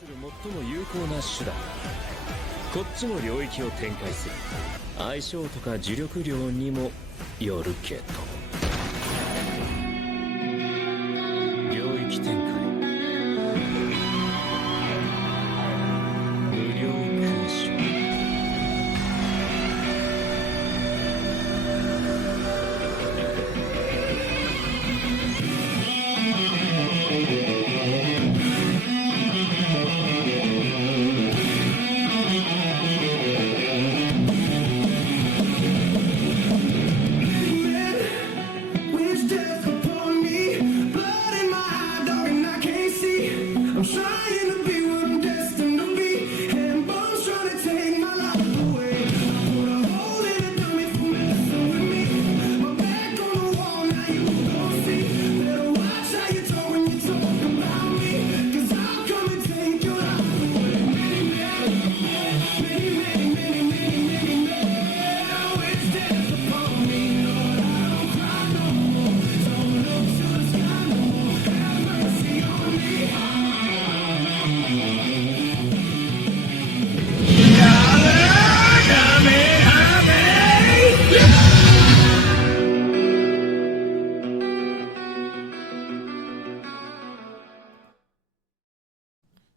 最も有効な手段。こっちも領域を展開する。相性とか呪力量にもよるけど。領域展開。無料空所。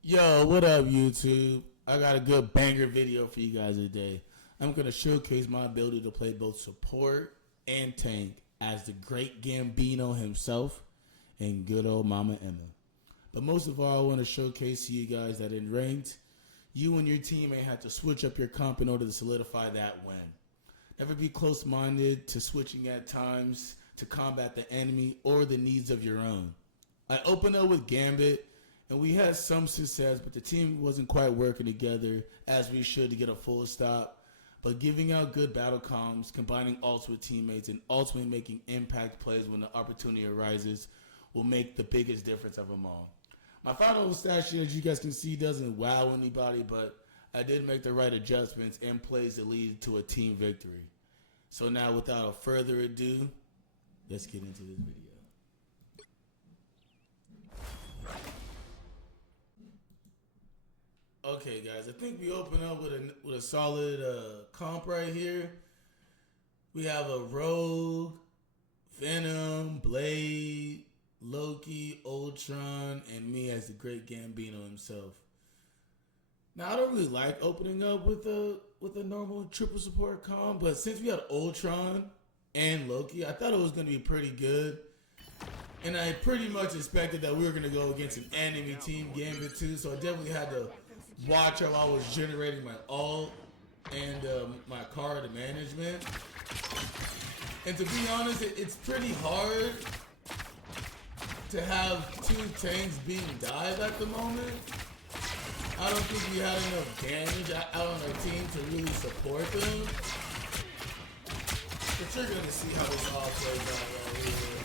Yo, what up, YouTube? I got a good banger video for you guys today. I'm going to showcase my ability to play both support and tank as the great Gambino himself and good old Mama Emma. But most of all, I want to showcase to you guys that in ranked, you and your team may have to switch up your comp in order to solidify that win. Never be close-minded to switching at times to combat the enemy or the needs of your own. I opened up with Gambit, and we had some success, but the team wasn't quite working together as we should to get a full stop. But giving out good battle comms, combining ults with teammates, and ultimately making impact plays when the opportunity arises will make the biggest difference of them all. My final stat sheet, as you guys can see, doesn't wow anybody, but I did make the right adjustments and plays that lead to a team victory. So now, without further ado, let's get into this video. Okay, guys, I think we open up with a solid comp right here. We have a Rogue, Venom, Blade, Loki, Ultron, and me as the great Gambino himself. Now, I don't really like opening up with a normal triple support comp, but since we had Ultron and Loki, I thought it was going to be pretty good. And I pretty much expected that we were going to go against an enemy team, Gambit too, so I definitely had to watch how I was generating my ult and my card management. And to be honest, it's pretty hard to have two tanks being dive at the moment. I don't think we had enough damage out on our team to really support them. But you're going to see how this all plays out right here.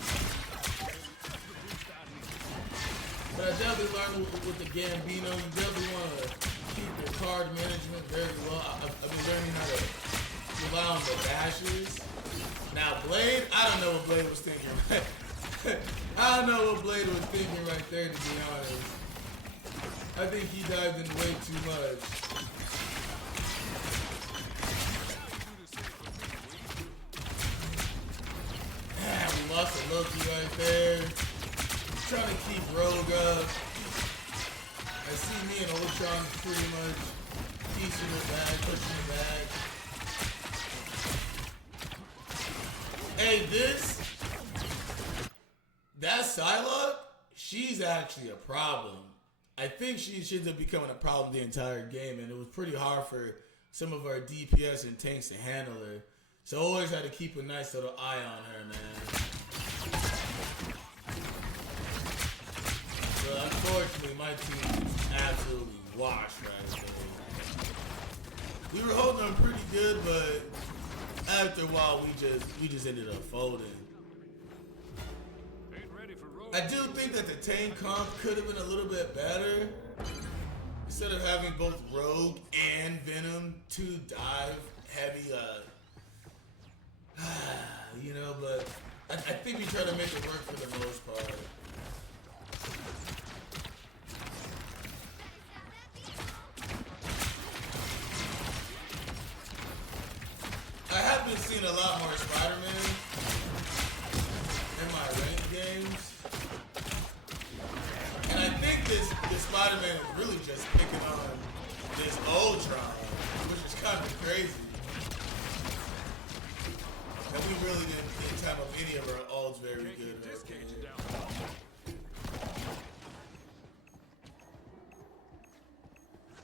But I definitely learned with the Gambino, you definitely want to keep your card management very well. I've been learning how to rely on the dashes. Now Blade, I don't know what Blade was thinking. I don't know what Blade was thinking right there, to be honest. I think he dived in way too much. We lost a Loki right there. Trying to keep Rogue up. I see me and Ultron pretty much piecing it back, pushing it back. Hey, that Psylocke, she's actually a problem. I think she ends up becoming a problem the entire game, and it was pretty hard for some of our DPS and tanks to handle her. So I always had to keep a nice little eye on her, man. But unfortunately, my team is absolutely washed right there. We were holding them pretty good, but after a while, we just ended up folding. I do think that the tank comp could have been a little bit better. Instead of having both Rogue and Venom, two dive heavy, you know, but I think we try to make it work for the most part. been seeing a lot more Spider-Man in my ranked games. And I think this Spider-Man is really just picking on this Ultron, which is kind of crazy. And we really didn't time up any of our ults very good.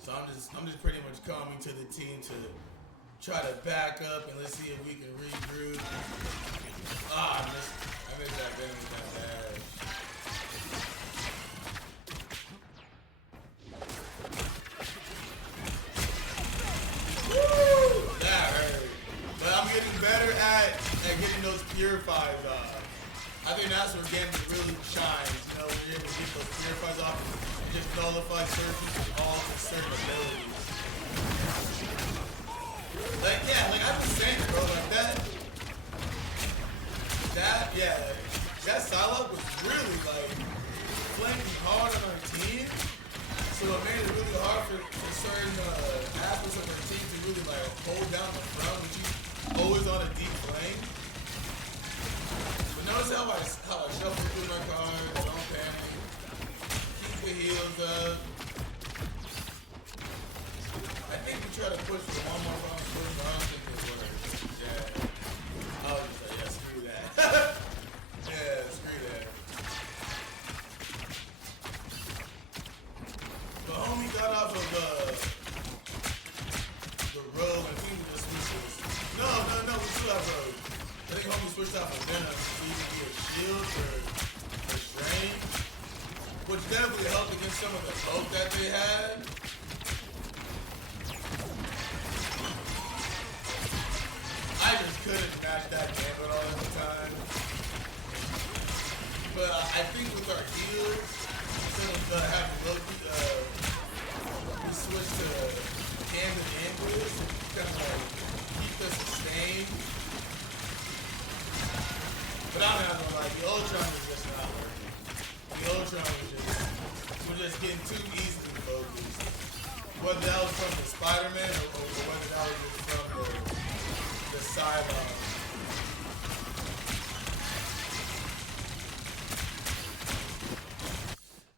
So I'm just pretty much coming to the team to try to back up and let's see if we can regroup. I missed that Venom with that dash. Woo! That hurt. But I'm getting better at getting those purifies off. I think that's where Gambino really shines. You know, when you're able to get those purifies off and just nullify surface with all the certain abilities. Like, yeah, like I've been saying, bro, like that Psylocke was really, like, flanking hard on our team. So it made it really hard for certain aspects of our team to really, like, hold down the front, which is always on a deep lane. But notice how I shuffle through my cards, don't panic, keep the heals up. I think we try to push for one more round, push, but I don't think it works. Yeah. I was just like, yeah, screw that. Yeah, screw that. But homie got off of the road and he was just switched. No, we still have road. I think homie switched out for Venom to either be a shield or strain, which definitely helped against some of the poke that they had. I just couldn't match that Gambino all the time. But I think with our heals, instead of having Loki, we switched to Gambino and Ambush to kind of like keep us sustained. But I'm not gonna lie, the Ultron was just not working. The Ultron was just getting too easily focused. Whether that was from the Spider-Man or whether that was just from the sideline.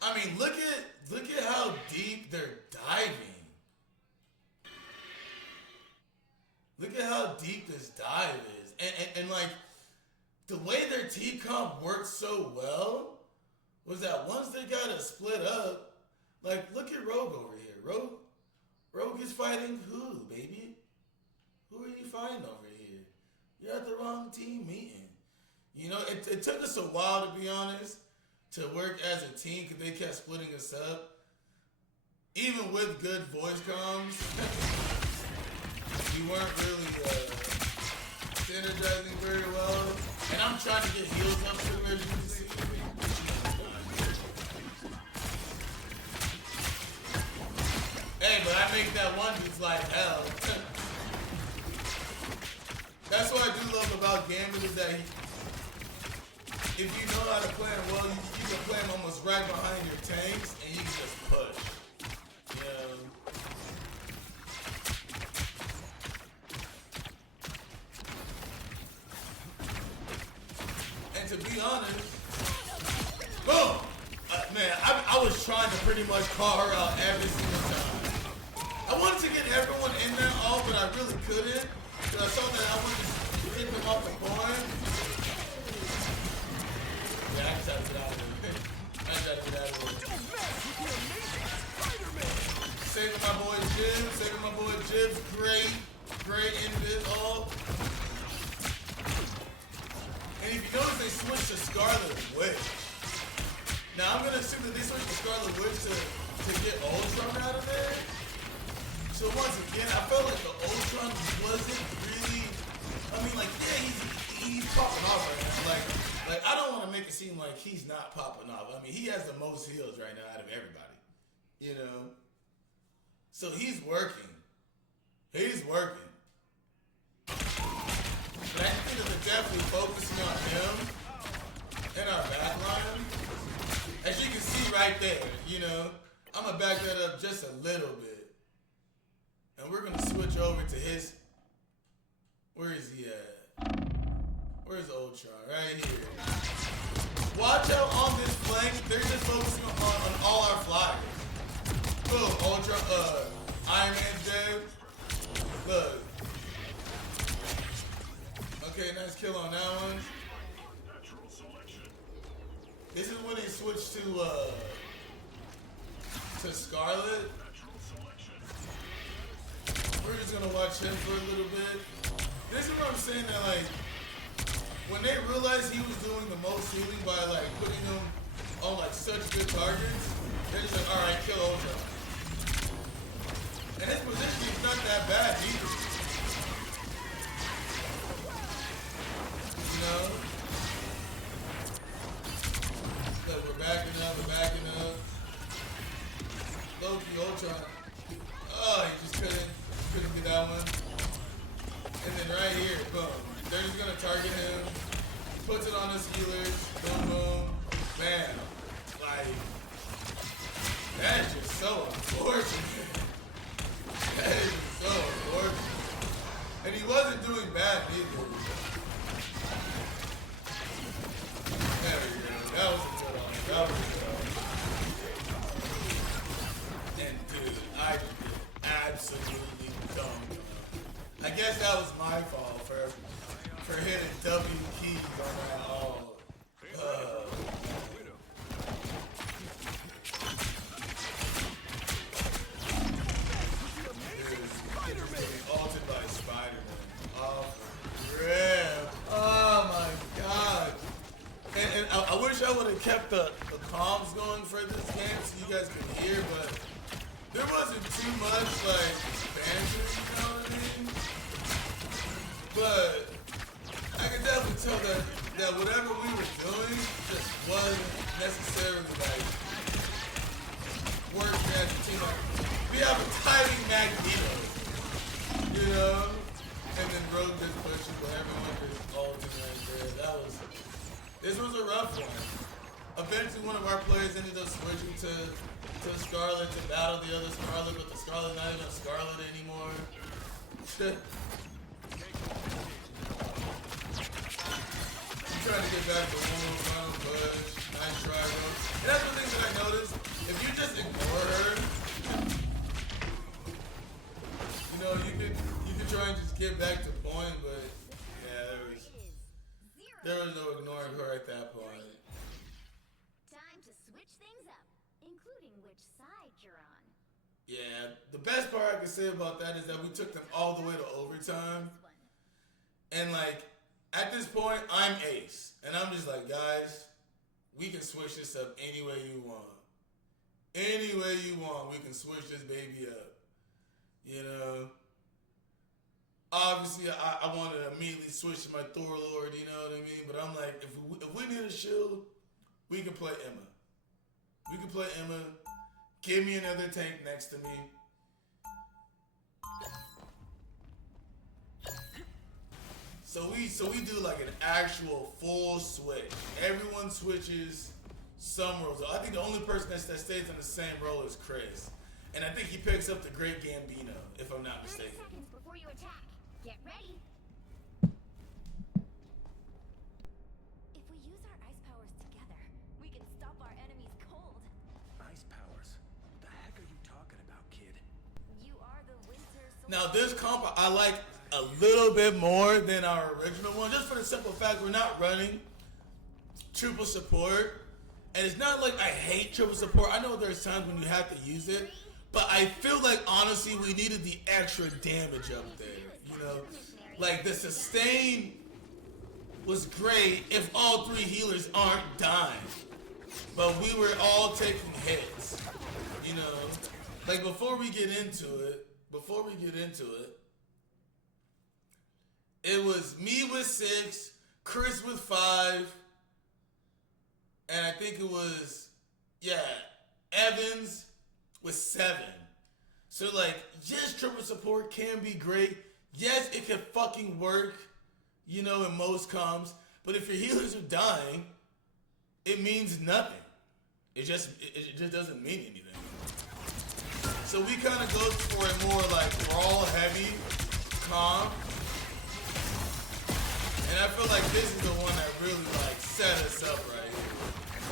I mean, look at how deep they're diving. Look at how deep this dive is. And like, the way their team comp worked so well was that once they got it split up, like, look at Rogue over here. Rogue is fighting who, baby? Who are you fighting over here? You're at the wrong team meeting. You know, it took us a while, to be honest, to work as a team because they kept splitting us up. Even with good voice comms, we weren't really synergizing very well. And I'm trying to get heals up to where you can see. Hey, but I make that one dude's life hell. That's what I do love about Gambino is that if you know how to play him well, you can play him almost right behind your tanks and you can just push. You know? And to be honest, boom! Man, I was trying to pretty much call her out every single time. I wanted to get everyone in there all, but I really couldn't. Because I saw that I wanted to hit them off the point. Yeah, I just had to get out of there. Saving my boy Jibs. Great in this all. And if you notice, they switched to Scarlet Witch. Now I'm gonna assume that they switched to Scarlet Witch to get Ultron out of there. So once again, I felt like the Ultron wasn't really. I mean, like, yeah, he's popping off right now. Like I don't want to make it seem like he's not popping off. I mean, he has the most heals right now out of everybody. You know. So he's working. But I think that they're definitely focusing on him and our backline. As you can see right there, you know, I'm gonna back that up just a little bit. And we're gonna switch over to his. Where is he at? Where's Ultron? Right here. Watch out on this flank. They're just focusing on all our flyers. Boom, Ultron, Iron Man's dead. Look. Okay, nice kill on that one. This is when he switched to Scarlet. We're just gonna watch him for a little bit. This is what I'm saying, that like when they realized he was doing the most healing by like putting him on like such good targets, they're just like, alright, kill Ultron. And his position is not that bad either. You know? Look, we're backing up. Loki, Ultron. Oh, he just couldn't get that one. And then right here, boom. They're just gonna target him. Puts it on his healers. Boom, boom. Bam. Like, that's just so unfortunate. That is just so unfortunate. And he wasn't doing bad either. There we go. That was a good one. And dude, I just did absolutely dumb. I guess that was my fault for hitting W keys on that all. Altered by Spider-Man. Oh, rip. Oh my god. And I wish I would have kept the comms going for this game so you guys could hear, but there wasn't too much like banter, you know what I mean? But I could definitely tell that whatever we were doing just wasn't necessarily like working as a team. Like, we have a timing Magneto, you know? And then Rogue just pushes, but everyone just ulted right there. This was a rough one. Eventually one of our players ended up switching to Scarlet to battle the other Scarlet, but the Scarlet's not even a Scarlet anymore. I'm trying to get back to one but nice try, bro. And that's the thing that I noticed. If you just ignore her, you know, you could try and just get back to point, but yeah, there was no ignoring her at that point. Time to switch things up, including which side you're on. Yeah, the best part I can say about that is that we took them all the way to overtime. And like, at this point, I'm ace. And I'm just like, guys, we can switch this up any way you want. Any way you want, we can switch this baby up. You know? Obviously, I wanted to immediately switch to my Thor Lord, you know what I mean? But I'm like, if we need a shield, we can play Emma. We can play Emma. Give me another tank next to me. So we do like an actual full switch. Everyone switches some roles. I think the only person that stays on the same role is Chris. And I think he picks up the Great Gambino, if I'm not 30 mistaken. seconds before you attack. Get ready. If we use our ice powers together, we can stop our enemies cold. Ice powers? What the heck are you talking about, kid? You are the winter soldier. Now this comp I like a little bit more than our original one, just for the simple fact we're not running triple support. And it's not like I hate triple support. I know there's times when you have to use it, but I feel like honestly we needed the extra damage up there. You know, like the sustain was great if all three healers aren't dying, but we were all taking hits. You know, like before we get into it, it was me with 6, Chris with 5, and I think it was, Evans with 7. So like, yes, triple support can be great. Yes, it can fucking work, you know, in most comms. But if your healers are dying, it means nothing. It just doesn't mean anything. So we kind of go for a more like brawl heavy comp. And I feel like this is the one that really like set us up right here.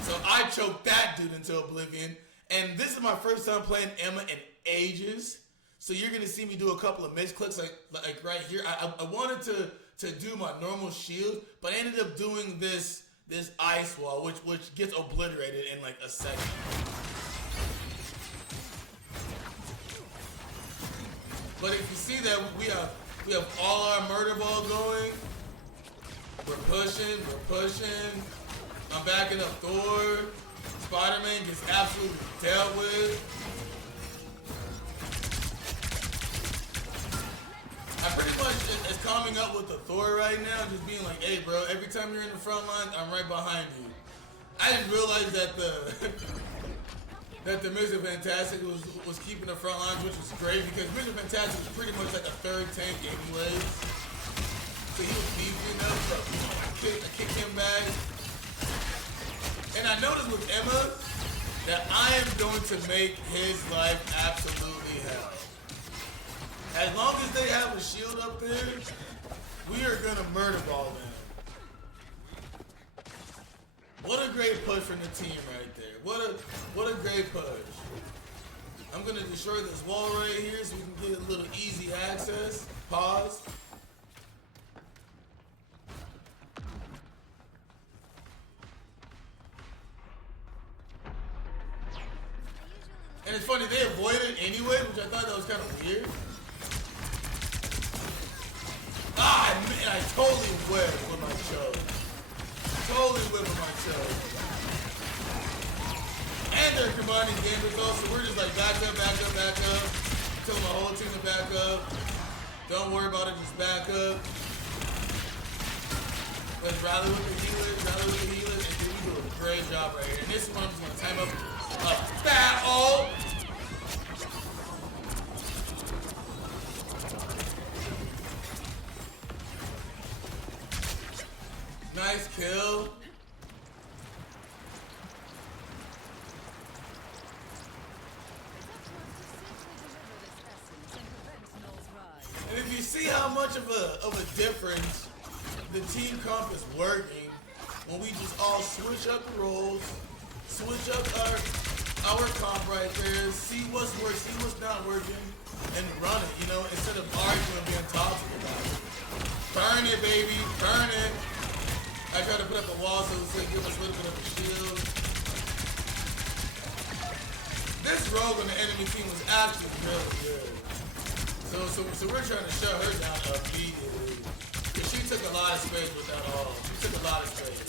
So I choked that dude into oblivion. And this is my first time playing Emma in ages. So you're gonna see me do a couple of misclicks like right here. I wanted to do my normal shield, but I ended up doing this ice wall, which gets obliterated in like a second. But if you see that we have all our murder ball going, we're pushing. I'm backing up Thor. Spider-Man gets absolutely dealt with. I pretty much is coming up with the Thor right now, just being like, hey bro, every time you're in the front line, I'm right behind you. I didn't realize that the Mr. Fantastic was keeping the front lines, which was great because Mr. Fantastic was pretty much like a third tank anyways. So he was beefy enough, but I kick him back. And I noticed with Emma that I am going to make his life absolutely hell. As long as they have a shield up there, we are gonna murder ball them. What a great push from the team right there. What a great push. I'm gonna destroy this wall right here so we can get a little easy access. Pause. And it's funny, they avoided it anyway, which I thought that was kind of weird. Ah, man, I totally whipped with my choke. Totally whipped with my choke. And they're combining game results, so we're just like back up. Telling my whole team to back up. Don't worry about it, just back up. Let's rally with the healers, and then we do a great job right here. And this is when I'm just gonna time up a battle. Nice kill. And if you see how much of a difference the team comp is working when we just all switch up the roles, switch up our comp right there, see what's working, see what's not working, and run it, you know, instead of arguing and being toxic about it. Burn it, baby, burn it. I try to put up a wall so it give us a little bit of a shield. This rogue on the enemy team was actually really good. So we're trying to shut her down immediately. Because she took a lot of space with that all. She took a lot of space.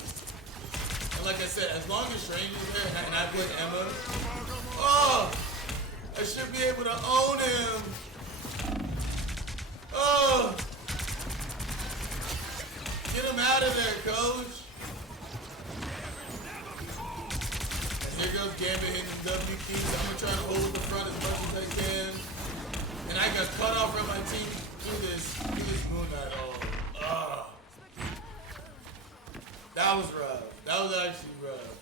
And like I said, as long as Stranger's there and I play Emma, oh, I should be able to own him. Oh. Get him out of there, coach. And here goes Gambino hitting W keys. I'm gonna try to hold the front as much as I can. And I got cut off from my team through this Moon Knight. Oh. That was rough. That was actually rough.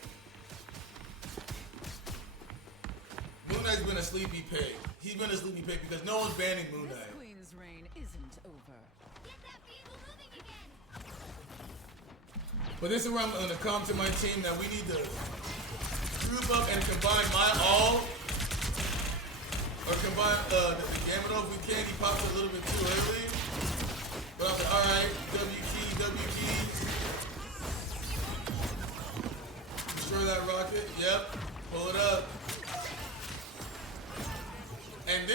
Moon Knight's been a sleepy pig. He's been a sleepy pig because no one's banning Moon Knight. This Queen's reign isn't over. Get that vehicle moving again! But this is where I'm going to come to my team that we need to group up and combine my all. Or combine the Gambino if we can. He pops a little bit too early. But I'm like, alright, W key. Destroy that rocket. Yep. Pull it up. And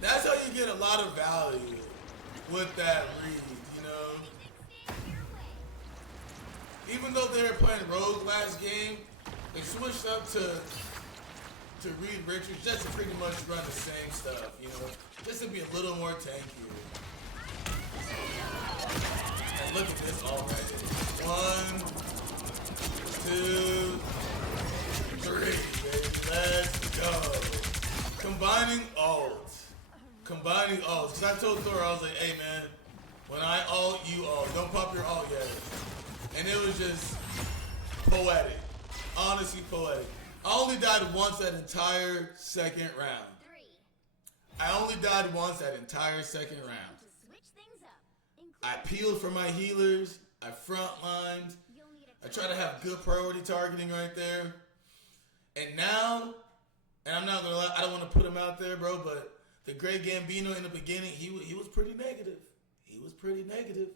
that's how you get a lot of value with that read, you know? Even though they were playing Rogue last game, they switched up to Reed Richards just to pretty much run the same stuff, you know? Just to be a little more tanky. And look at this already. 1, 2, 3, baby. Let's go. Combining ults. Because I told Thor, I was like, hey man, when I ult, you ult. Don't pop your ult yet. And it was just poetic. Honestly poetic. I only died once that entire second round. I only died once that entire second round. I peeled for my healers. I frontlined. You'll need I try to have good priority targeting right there. And now, and I'm not gonna lie, I don't want to put him out there, bro, but the great Gambino in the beginning, he was pretty negative. He was pretty negative.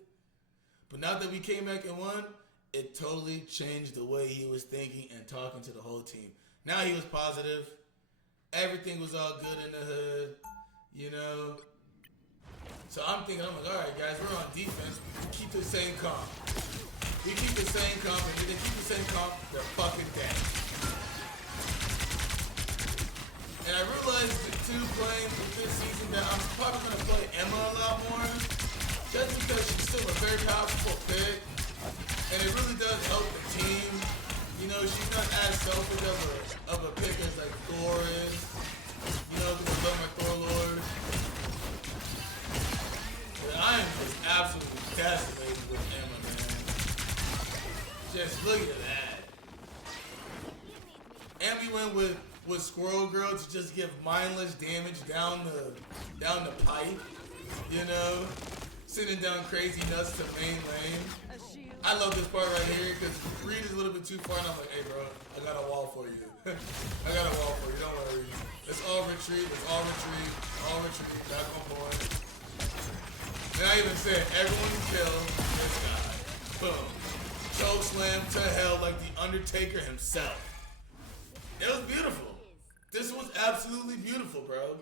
But now that we came back and won, it totally changed the way he was thinking and talking to the whole team. Now he was positive. Everything was all good in the hood, you know. So I'm thinking, I'm like, all right, guys, we're on defense. We keep the same comp. We keep the same comp, and if they keep the same comp, they're fucking dead. And I realized too, playing with this season, that I'm probably gonna play Emma a lot more, just because she's still a very powerful pick, and it really does help the team. You know, she's not as selfish of a pick as like Thor is. You know, because I love my Thor Lord. But I am just absolutely decimated with Emma, man. Just look at that. And we went with Squirrel Girl to just give mindless damage down the pipe, you know, sending down crazy nuts to main lane. I love this part right here because Reed is a little bit too far, and I'm like, hey, bro, I got a wall for you. I got a wall for you. Don't worry. Let's all retreat. Let's all retreat. All retreat. Back on board. And I even said, everyone kill this guy. Boom. Choke slam to hell like the Undertaker himself. It was beautiful. This was absolutely beautiful, bro.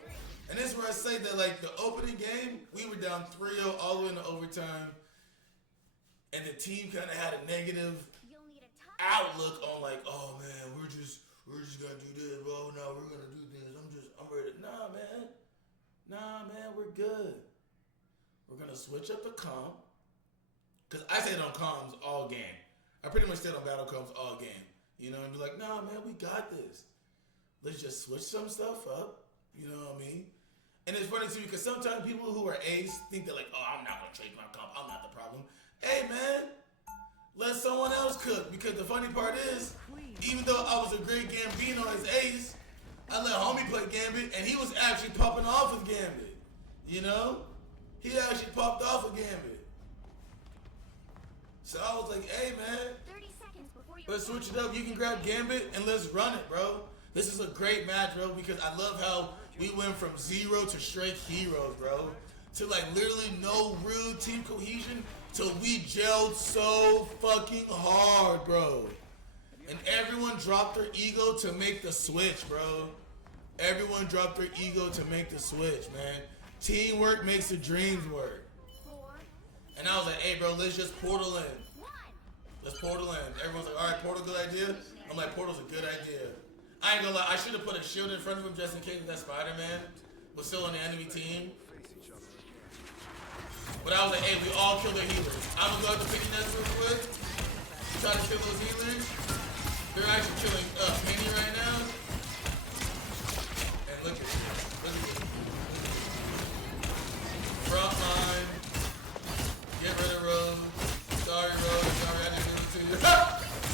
And this is where I say that, like, the opening game, we were down 3-0 all the way into overtime. And the team kind of had a negative outlook on, like, oh, man, we're just going to do this. Oh, no, we're going to do this. I'm ready. Nah, man, we're good. We're going to switch up the comp. Because I stayed on comms all game. I pretty much stayed on battle comms all game. You know, and be like, nah, man, we got this. Let's just switch some stuff up. You know what I mean? And it's funny too, because sometimes people who are ace think they're like, oh, I'm not going to trade my comp. I'm not the problem. Hey, man, let someone else cook. Because the funny part is, even though I was a great Gambino as ace, I let homie play Gambit, and he was actually popping off with Gambit. You know? He actually popped off with Gambit. So I was like, hey, man, 30 seconds before you let's switch it up. You can grab Gambit and let's run it, bro. This is a great match, bro, because I love how we went from 0 to straight heroes, bro, to like literally no real team cohesion till we gelled so fucking hard, bro. And everyone dropped their ego to make the switch, bro. Everyone dropped their ego to make the switch, man. Teamwork makes the dreams work. 4, And I was like, hey, bro, let's just portal in. 1. Let's portal in. Everyone's like, all right, portal, good idea? I'm like, portal's a good idea. I ain't gonna lie, I should have put a shield in front of him just in case that Spider-Man was still on the enemy team. But I was like, hey, we all kill their healers. I'm gonna go out to Penny Nest real quick. Try to kill those healers. They're actually killing Penny right now. And look at this. Look at this. Front line. Get rid of Rose. Sorry, Rose. Sorry I had to do it to you.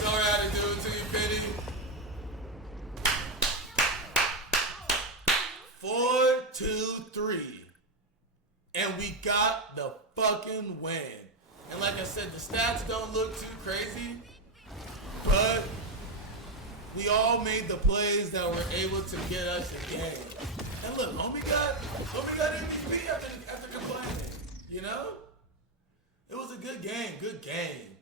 Sorry I had to do it to you, Penny. 4-2-3. And we got the fucking win. And like I said, the stats don't look too crazy, but we all made the plays that were able to get us the game. And look, homie got MVP after complaining. You know? It was a good game, good game.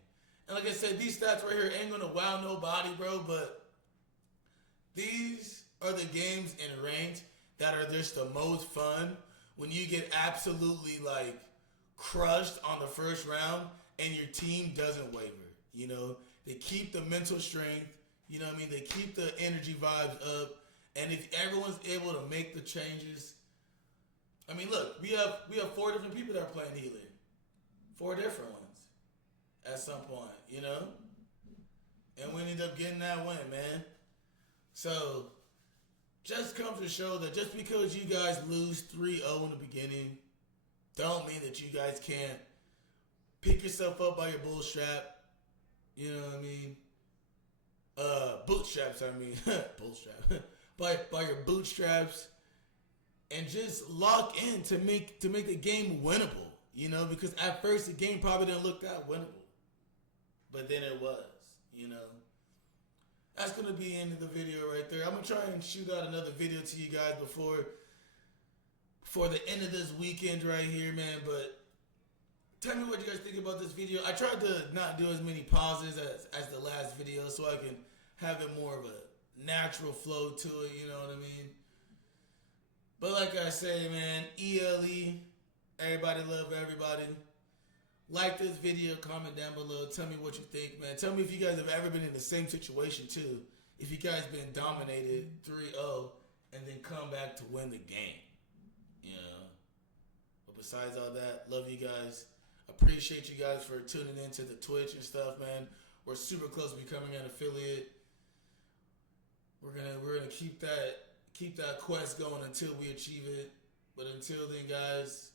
And like I said, these stats right here ain't gonna wow nobody, bro, but these are the games in ranked that are just the most fun when you get absolutely like crushed on the first round and your team doesn't waver. You know, they keep the mental strength, you know what I mean? They keep the energy vibes up. And if everyone's able to make the changes, I mean, look, we have 4 different people that are playing healer. 4 different ones at some point, you know? And we ended up getting that win, man. So just comes to show that just because you guys lose 3-0 in the beginning, don't mean that you guys can't pick yourself up by your bootstrap. You know what I mean? Bootstraps, I mean. Bootstrap. by your bootstraps, and just lock in to make the game winnable. You know, because at first the game probably didn't look that winnable. but then it was, you know. That's going to be the end of the video right there. I'm going to try and shoot out another video to you guys before the end of this weekend right here, man. But tell me what you guys think about this video. I tried to not do as many pauses as the last video so I can have it more of a natural flow to it, you know what I mean? But like I say, man, ELE, everybody love everybody. Like this video, comment down below. Tell me what you think, man. Tell me if you guys have ever been in the same situation, too. If you guys been dominated 3-0 and then come back to win the game. You know. But besides all that, love you guys. Appreciate you guys for tuning into the Twitch and stuff, man. We're super close to becoming an affiliate. We're gonna keep that quest going until we achieve it. But until then, guys,